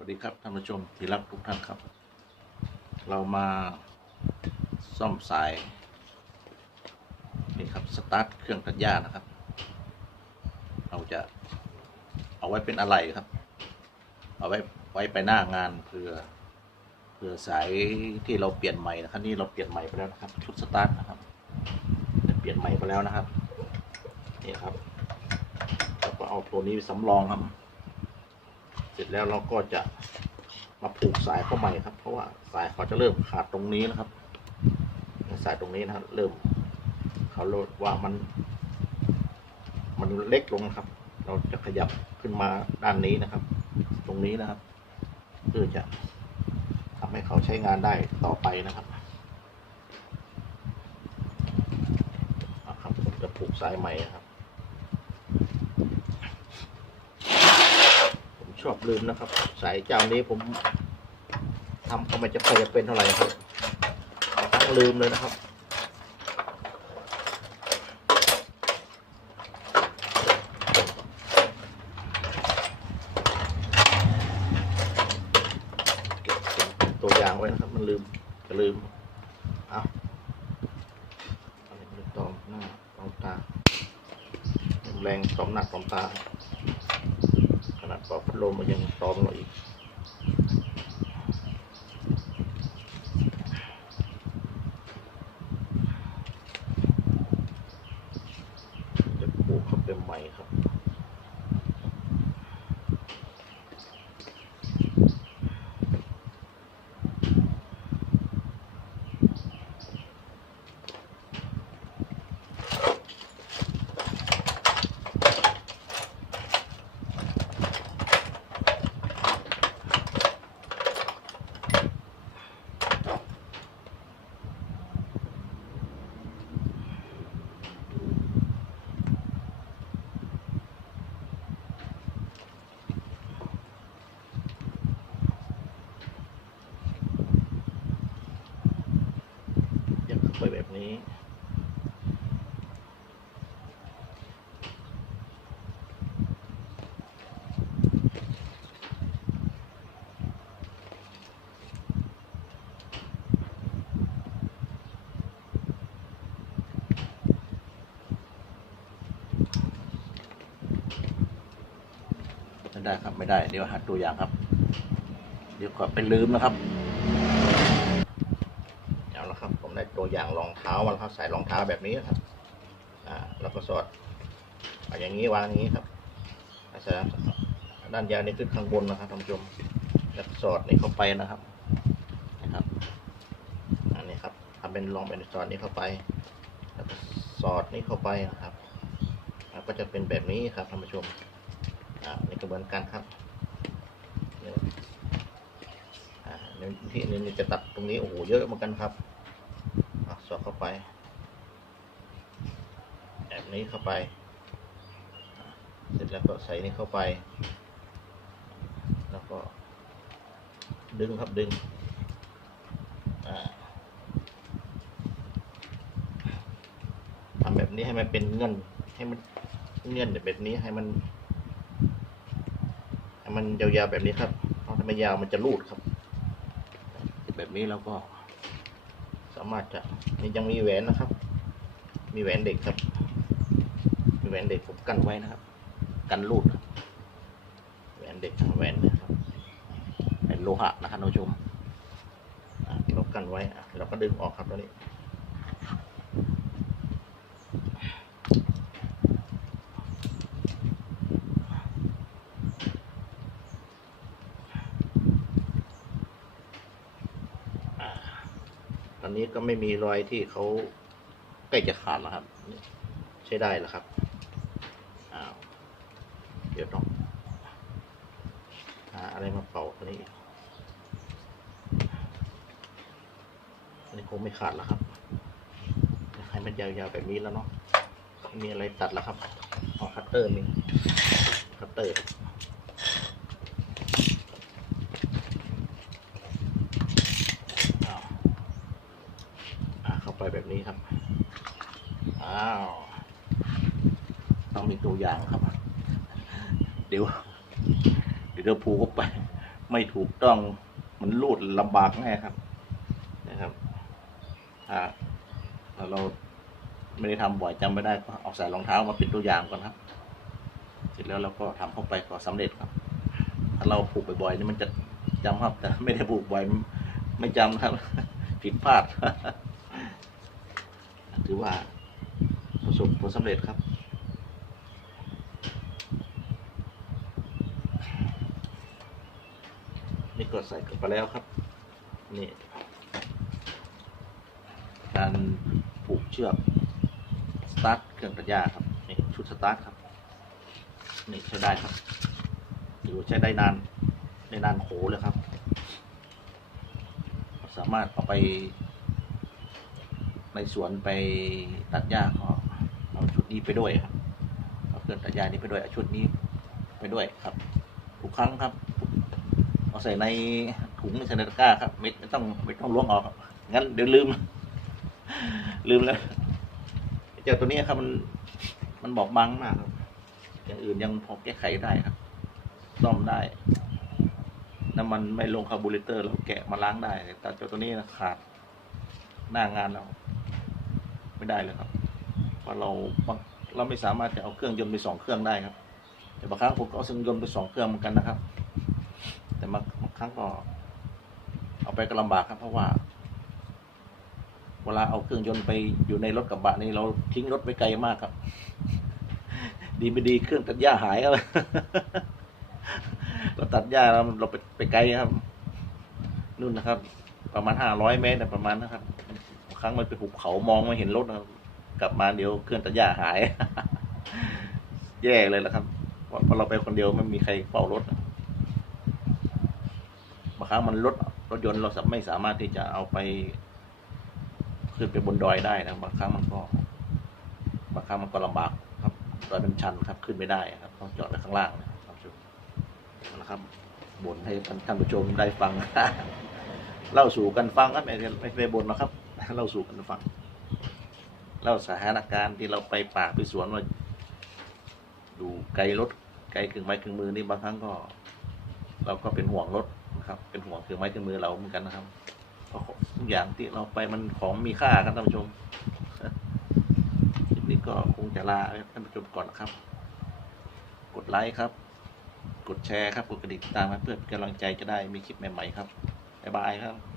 วัสดีครับท่านผู้ชมที่รักทุกท่านครับ เรามาซ่อมสายนี่ครับสตาร์ทเครื่องตัดหญ้านะครับ เราจะเอาไว้เป็นอะไรครับ เอาไว้ไว้ไปหน้างานเพื่อเพื่อสายที่เราเปลี่ยนใหม่นะครับนี่เราเปลี่ยนใหม่ไปแล้วนะครับ ชุดสตาร์ทนะครับเปลี่ยนใหม่ไปแล้วนะครับนี่ครับเราก็เอาตัวนี้สำรองครับ สร็จแล้วเราก็จะมาผูกสายเข้าใหม่ครับ เพราะว่าสายเขาจะเริ่มขาดตรงนี้นะครับ สายตรงนี้นะครับเริ่มเขาโลดว่ามัน มันเล็กลงนะครับ เราจะขยับขึ้นมาด้านนี้นะครับ ตรงนี้นะครับเพื่อจะทำให้เขาใช้งานได้ต่อไปนะครับอะครับผมจะผูกสายใหม่นะครับ ผม ชอบลืมนะครับ สายเจ้านี้ผมทำก็ไม่จะค่อยจะเป็นเท่าไหร่ครับตั้งลืมเลยนะครับเก็บตัวอย่างไว้นะครับ มันลืมจะลืมเอาอันนี้มันตอมหน้าตอมตาแรงตอมหน้าตอมตา ขนาดปอบพัดลมมันยังตอมเราอีก จะปลูกเข้าไปใหม่ครับ ยัดเข้าไปแบบนี้ ไม่ได้ครับไม่ได้ เดี๋ยวหาตัวอย่างครับ เดี๋ยวก่อนเป็นลืมนะครับ เอาละครับ ผมได้ ตัวอย่างรองเท้ามาแล้วครับใส่รองเท้าแบบนี้นะครับ อ่าแล้วก็สอดเอาอย่างนี้วางอย่างนี้ครับอาจจะด้านยาวนี่ขึ้นข้างบนนะครับท่านผู้ชมแล้วสอดนี่เข้าไปนะครับนะครับอันนี้ครับทำเป็นรองเป็นสอดนี้เข้าไป แล้วก็สอดนี่เข้าไปนะครับแล้วก็จะเป็นแบบนี้ครับท่านผู้ชมอ่าในก็เหมือนกันครับเนี่ยอ่านี่ที่นี่จะตัดตรงนี้โอ้โหเยอะเหมือนกันครับ สอดเข้าไป แบบนี้เข้าไป เสร็จแล้วก็ใส่นี่เข้าไป แล้วก็ดึงครับดึงทำแบบนี้ให้มันเป็นเงื่อนให้มันเงื่อนแบบนี้ให้มันให้มันยาวๆแบบนี้ครับเพราะถ้าไม่ยาวมันจะรูดครับ แบบนี้แล้วก็ สามารถจะนี่ยังมีแหวนนะครับ มีแหวนเด็กครับ มีแหวนเด็กผมกันไว้นะครับ กันรูดแหวนเด็กแหวนนะครับเป็นโลหะนะครับท่านผู้ชมอะเรากันไว้เราก็ดึงออกครับตอนนี้า ตอ นี้ก็ไม่มีรอยที่เขาใกล้จะขาดแล้วครับ ใช้ได้แล้วครับอ้าวเดี๋ยวต้องหาอะไรมาเป่าตัวนี้อันนี้คงไม่ขาดแล้วครับให้มันยาวๆแบบนี้แล้วเนาะม่มีอะไรตัดแล้วครับเอาคัตเตอร์นี่คัตเตอร์ อ้าวอ่าเข้าไปแบบ นี้ครับ อ้าว ต้องมีตัวอย่างครับ เดี๋ยว เดี๋ยวผูกไป ไม่ถูกต้องมันรูดลำบากแน่ครับ นะครับถ้าถ้าเราไม่ได้ทำบ่อยจำไม่ได้ก็เอาใส่รองเท้ามาเป็นตัวอย่างก่อนครับ เสร็จแล้วเราก็ทำเข้าไปก็สำเร็จครับ ถ้าเราผูกบ่อยๆนี่มันจะจำครับ แต่ไม่ได้ผูกบ่อยไม่จำครับ ผิดพลาด ถือว่าประสบผลสำเร็จครับ นี่ก็ใส่เข้าไปแล้วครับ นี่ การผูกเชือก สตาร์ทเครื่องตัดหญ้าครับ นี่ชุดสตาร์ทครับ นี่ใช้ได้ครับถือว่าใช้ได้นานในนานโขเลยครับ สามารถเอาไป ในสวนไปตัดหญ้าก็เอาชุดนี้ไปด้วยครับเอาเครื่องตัดหญ้านี้ไปด้วยเอาชุดนี้ไปด้วยครับ ทุกครั้งครับ เอาใส่ในถุงใส่ในตะกร้าครับไม่ไม่ต้องไม่ต้องล้วงออกครับงั้นเดี๋ยวลืม ลืมแล้วเจ้าตัวนี้ครับมันมันบอกบางมากครับอย่างอื่นยังพอแก้ไขได้ครับซ่อมได้น้ำมันไม่ลงคาร์บูเรเตอร์เราแกะมาล้างได้ แต่เจ้าตัวนี้ขาดหน้างานเรา ไม่ได้เลยครับเพราะเราเราไม่สามารถจะเอาเครื่องยนต์ไปสองเครื่องได้ครับ แต่บางครั้งผมก็เอาเครื่องยนต์ไปสองเครื่องเหมือนกันนะครับ แต่บางบางครั้งก็ เอาไปก็ลำบากครับ เพราะว่า เวลาเอาเครื่องยนต์ไปอยู่ในรถกระบะนี่เราทิ้งรถไปไกลมากครับ ดีไม่ดีเครื่องตัดหญ้าหายครับเราตัดหญ้าเราเราไปไปไกลครับนู่นนะครับ ประมาณห้าร้อยเมตรประมาณนะครับ ครั้งมันไปหุบเขามองไม่เห็นรถนะครับกลับมาเดี๋ยวเครื่องตัดหญ้าหาย แย่เลยละครับเพราะเราไปคนเดียวไม่มีใครเฝ้ารถบางครั้งมันรถรถยนต์เราไม่สามารถที่จะเอาไป ขึ้นไปบนดอยได้นะบางครั้งมันก็บางครั้งมันก็ลำบากครับดอยมันชันครับขึ้นไม่ได้ครับ ต้องจอดไว้ข้างล่างนะครับท่านผู้ชมนะครับบ่นให้ท่านผู้ชมได้ฟังเล่าสู่กันฟังครับไม่ได้ไม่ได้บ่นนะครับ เล่าสู่กันฟังเล่าสถานการณ์ที่เราไปป่าไปสวนว่าดูไกลรถไกลเครื่องไม้เครื่องมือนี่บางครั้งก็ เราก็เป็นห่วงรถนะครับ เป็นห่วงเครื่องไม้เครื่องมือเราเหมือนกันนะครับเพราะทุกอย่างที่เราไปมันของมีค่าครับท่านผู้ชมคลิปนี้ก็คงจะลาท่านผู้ชมก่อนนะครับ กดไลค์ครับ กดแชร์ครับ กดกระดิ่งติดตามครับเพื่อเป็นกำลังใจจะได้มีคลิปใหม่ๆครับบ๊ายบายครับ